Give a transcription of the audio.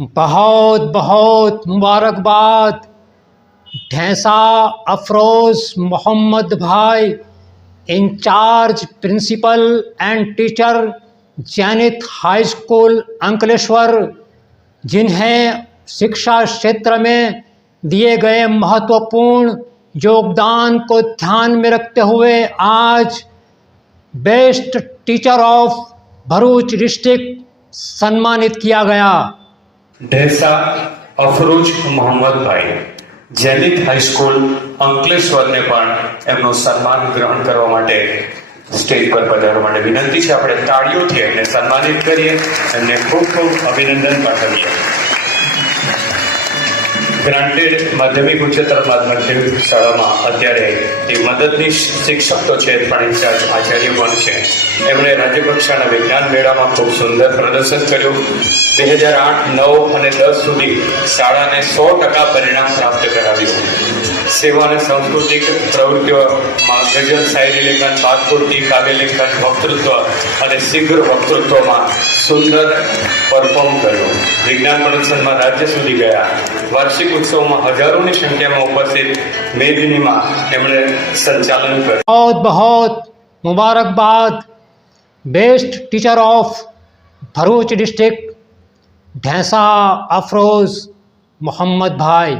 बहुत बहुत मुबारकबाद। Dhainsa, Afroz, Mohammad bhai, incharge, principal and teacher Jainit high school, Ankleshwar, जिन्हें शिक्षा क्षेत्र में दिए गए महत्वपूर्ण योगदान को ध्यान में रखते हुए आज best teacher of Bharuch district सम्मानित किया गया। ઢેસા, અફરોજ, મોહમ્મદભાઈ. જેનિત હાઈસ્કૂલ અંકલેશ્વરને પણ એમનું સન્માન ગ્રહણ કરવા માટે સ્ટેજ પર પધારવા માટે વિનંતી છે. આપણે તાળીઓથી એમને સન્માનિત કરીએ. એમને ખૂબ ખૂબ અભિનંદન પાઠવીએ. ગ્રાન્ટેડ માધ્યમિક ઉચ્ચતર માધ્યમિક શાળામાં અત્યારે એ મદદનીશ શિક્ષક તો છે પણ ઇન્ચાર્જ આચાર્ય પણ છે. એમણે રાજ્ય કક્ષાના વિજ્ઞાન મેળામાં ખૂબ સુંદર પ્રદર્શન કર્યું. બે હજાર આઠ, નવ અને દસ સુધી શાળાને સો ટકા પરિણામ પ્રાપ્ત કરાવ્યું. સેવા અને સાંસ્કૃતિક પ્રવૃત્તિઓ ગઝલ શાયરી લેખન કાવ્ય કાવ્યલેખન વક્તૃત્વ અને શીઘ્ર વક્તૃત્વમાં સુંદર પરફોર્મ કર્યો વિજ્ઞાન પ્રદર્શનમાં રાજ્ય સુધી ગયા વાર્ષિક ઉત્સવમાં હજારોની સંખ્યામાં ઉપસ્થિત મેદનીમાં એમણે સંચાલન કર્યું બહોત બહોત મુબારકબાદ best teacher of Bharuch district Dhainsa Afroz Mohammad bhai